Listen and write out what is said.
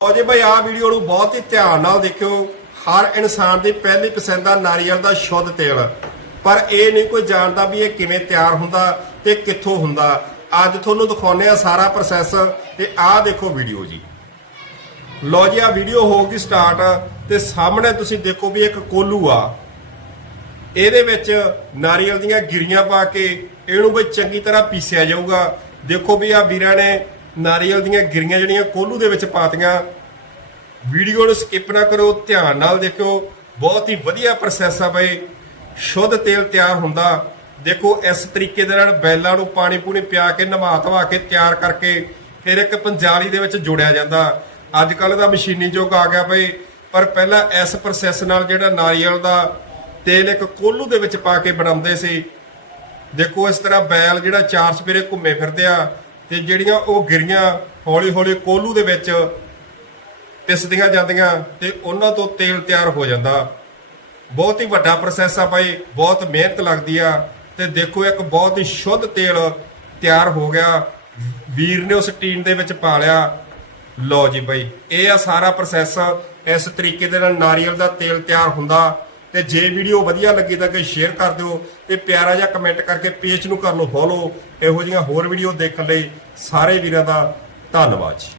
ਲਓ ਜੀ ਭਾਈ ਆਹ ਵੀਡੀਓ ਨੂੰ ਬਹੁਤ ਹੀ ਧਿਆਨ ਨਾਲ ਦੇਖਿਓ। ਹਰ ਇਨਸਾਨ ਦੀ ਪਹਿਲੀ ਪਸੰਦ ਆ ਨਾਰੀਅਲ ਦਾ ਸ਼ੁੱਧ ਤੇਲ। ਪਰ ਇਹ ਨਹੀਂ ਕੋਈ ਜਾਣਦਾ ਵੀ ਇਹ ਕਿਵੇਂ ਤਿਆਰ ਹੁੰਦਾ ਤੇ ਕਿੱਥੋਂ ਹੁੰਦਾ। ਅੱਜ ਤੁਹਾਨੂੰ ਦਿਖਾਉਂਦੇ ਆ ਸਾਰਾ ਪ੍ਰੋਸੈਸ ਤੇ ਆਹ ਦੇਖੋ ਵੀਡੀਓ ਜੀ। ਲਓ ਜੀ ਆ ਵੀਡੀਓ ਹੋ ਗਈ ਸਟਾਰਟ ਤੇ ਸਾਹਮਣੇ ਤੁਸੀਂ ਦੇਖੋ ਵੀ ਇੱਕ ਕੋਲੂ ਆ। ਇਹਦੇ ਵਿੱਚ ਨਾਰੀਅਲ ਦੀਆਂ ਗਿਰੀਆਂ ਪਾ ਕੇ ਇਹਨੂੰ ਬਈ ਚੰਗੀ ਤਰ੍ਹਾਂ ਪੀਸਿਆ ਜਾਊਗਾ। ਦੇਖੋ ਵੀ ਆ ਵੀਰਾਂ ਨੇ ਨਾਰੀਅਲ ਦੀਆਂ ਗਿਰੀਆਂ ਜਿਹੜੀਆਂ ਕੋਲੂ ਦੇ ਵਿੱਚ ਪਾਤੀਆਂ। ਵੀਡੀਓ ਨੂੰ ਸਕਿਪ ਨਾ ਕਰੋ, ਧਿਆਨ ਨਾਲ ਦੇਖਿਓ। ਬਹੁਤ ਹੀ ਵਧੀਆ ਪ੍ਰੋਸੈਸ ਆ ਬਈ। ਸ਼ੁੱਧ ਤੇਲ ਤਿਆਰ ਹੁੰਦਾ। ਦੇਖੋ, ਇਸ ਤਰੀਕੇ ਦੇ ਨਾਲ ਬੈਲਾਂ ਨੂੰ ਪਾਣੀ ਪੂਣੀ ਪਿਆ ਕੇ ਨਵਾ ਧਵਾ ਕੇ ਤਿਆਰ ਕਰਕੇ ਫਿਰ ਇੱਕ ਪੰਜਾਲੀ ਦੇ ਵਿੱਚ ਜੋੜਿਆ ਜਾਂਦਾ। ਅੱਜ ਕੱਲ ਦਾ ਮਸ਼ੀਨੀ ਯੁੱਗ ਆ ਗਿਆ ਬਈ। ਪਰ ਪਹਿਲਾਂ ਇਸ ਪ੍ਰੋਸੈਸ ਨਾਲ ਜਿਹੜਾ ਨਾਰੀਅਲ ਦਾ ਤੇਲ ਇੱਕ ਕੋਲੂ ਦੇ ਵਿੱਚ ਪਾ ਕੇ ਬਣਾਉਂਦੇ ਸੀ। ਦੇਖੋ, ਇਸ ਤਰ੍ਹਾਂ ਬੈਲ ਜਿਹੜਾ ਚਾਰ ਸਪੇਰੇ ਘੁੰਮੇ ਫਿਰਦੇ ਆ। ਤੇ ਜਿਹੜੀਆਂ ਉਹ ਗਿਰੀਆਂ ਹੌਲੀ ਹੌਲੀ ਕੋਲੂ ਦੇ ਵਿੱਚ ਪਿਸਦੀਆਂ ਜਾਂਦੀਆਂ ਤੇ ਉਹਨਾਂ ਤੋਂ ਤੇਲ ਤਿਆਰ ਹੋ ਜਾਂਦਾ। ਬਹੁਤ ਹੀ ਵੱਡਾ ਪ੍ਰੋਸੈਸ ਆ ਭਾਈ, ਬਹੁਤ ਮਿਹਨਤ ਲੱਗਦੀ ਆ ਤੇ ਦੇਖੋ ਇੱਕ ਬਹੁਤ ਹੀ ਸ਼ੁੱਧ ਤੇਲ ਤਿਆਰ ਹੋ ਗਿਆ। ਵੀਰ ਨੇ ਉਸ ਟੀਨ ਦੇ ਵਿੱਚ ਪਾ ਲਿਆ। ਲਓ ਜੀ ਭਾਈ, ਇਹ ਆ ਸਾਰਾ ਪ੍ਰੋਸੈਸ ਇਸ ਤਰੀਕੇ ਦੇ ਨਾਲ ਨਾਰੀਅਲ ਦਾ ਤੇਲ ਤਿਆਰ ਹੁੰਦਾ। ਤੇ ਜੇ ਵੀਡੀਓ ਵਧੀਆ ਲੱਗੀ ਤਾਂ ਕਿ ਸ਼ੇਅਰ ਕਰ ਦਿਓ ਤੇ ਪਿਆਰਾ ਜਿਹਾ ਕਮੈਂਟ ਕਰਕੇ ਪੇਜ ਨੂੰ ਕਰ ਲਓ ਫੋਲੋ। ਇਹੋ ਜਿਹੀਆਂ ਹੋਰ ਵੀਡੀਓ ਦੇਖਣ ਲਈ ਸਾਰੇ ਵੀਰਾਂ ਦਾ ਧੰਨਵਾਦ ਜੀ।